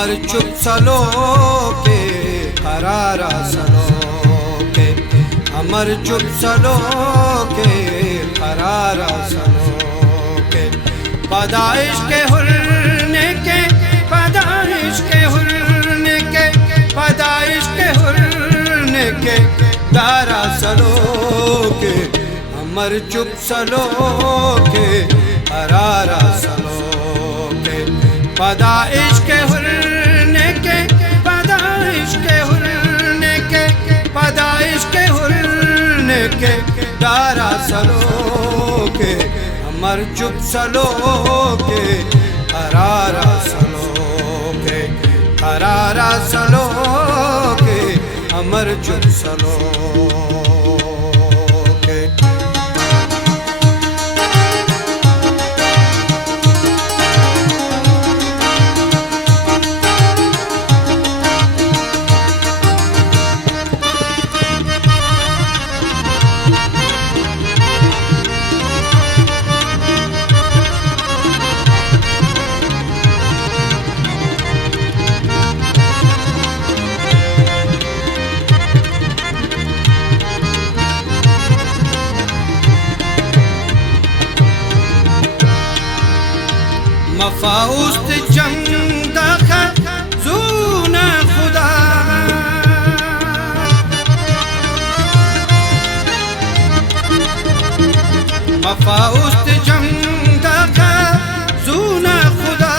अमर चुप सलोके करारा सलोके, अमर चुप सलोके करारा सलोके। पैदाइश के हुरने के, पैदाइश के हुरने के, पैदाइश के हुरने के दारा सलोके, अमर चुप सलोके करारा सलोके। पैदाइश के हुरने के, पैदाइश के हुरने के, पैदाइश के हुरने के दारा सलोके, अमर चुप सलोके करारा सलोके, करारा सलोके अमर चुप सलोके। मफाउस्त जंग दखा जूना खुदा, मफाउस्त जंग दखा जूना खुदा।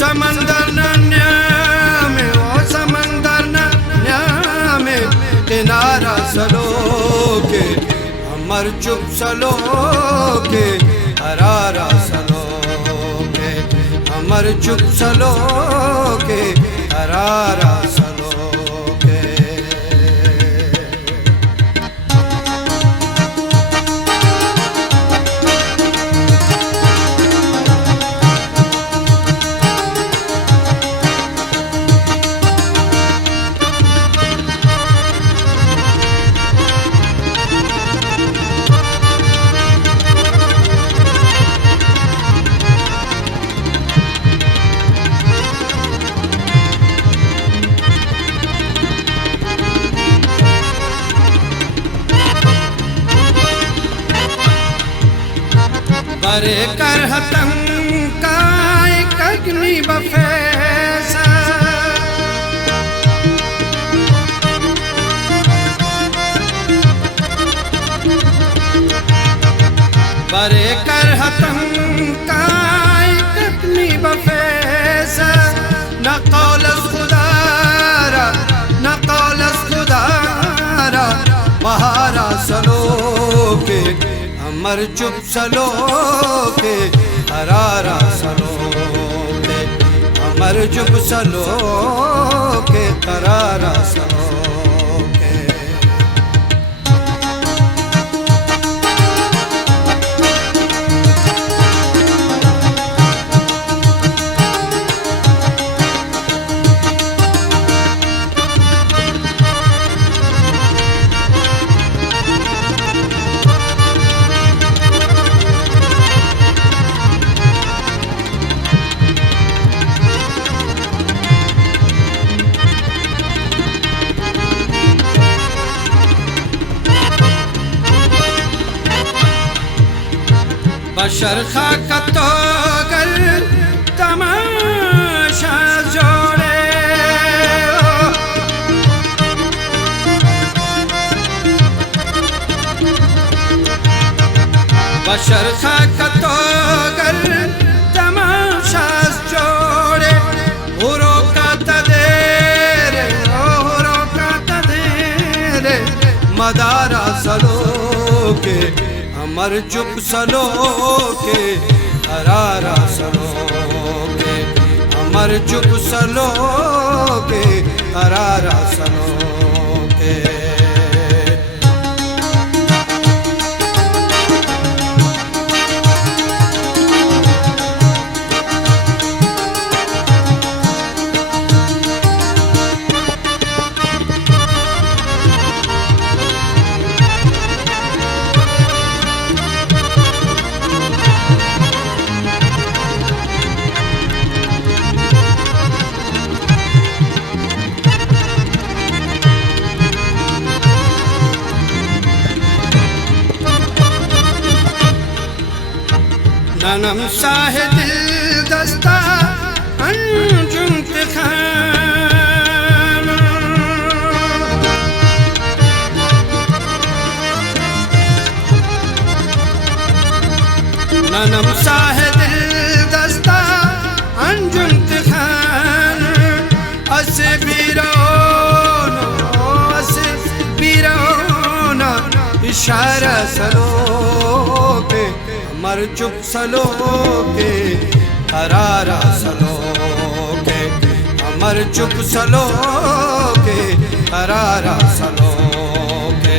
समंदर नामे ओ समंदर नामे किनारा सलोके, अमर चुप सलोके करारा सलोके, अमर चुप सलोके करारा सलोके। बरे कर हतम काय कगनी बफैसा, बरे कर हतम काय कगनी बफैसा। न कौलस खुदारा, न कौलस खुदारा बहारा सलोके, अमर चुप सलोके करारा सलोके, अमर चुप सलोके करारा सलोके। बशर खाकतो गर तमाशा जोड़े, बशर खाकतो गर तमाशा जोड़े। हुरो का तदेरे, हुरो का तदेरे मदारा सलोके, अमर चुप सलोके करारा सलोके, अमर चुप सलोके करारा सलोके। ननम साहे दिल दस्ता अंजुम खान ननम साहे दिल दस्ता अंजुम खान असे बीरोना इशारा सलोके अमर चुप सलोके करारा सलोके अमर चुप सलोके करारा सलोके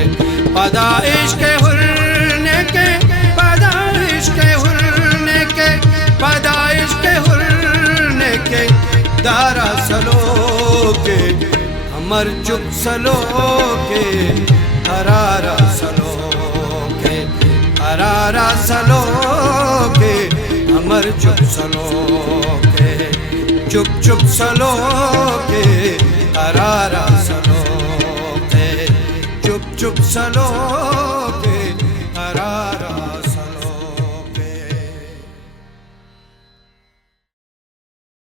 पैदाइश के हुरने के पैदाइश के हुरने के पैदाइश के हुरने के दारा सलोके अमर चुप सलोके करारा सलोके करारा सलोके अमर चुप सलोके चुप चुप सलोके करारा सलोके चुप चुप सलोके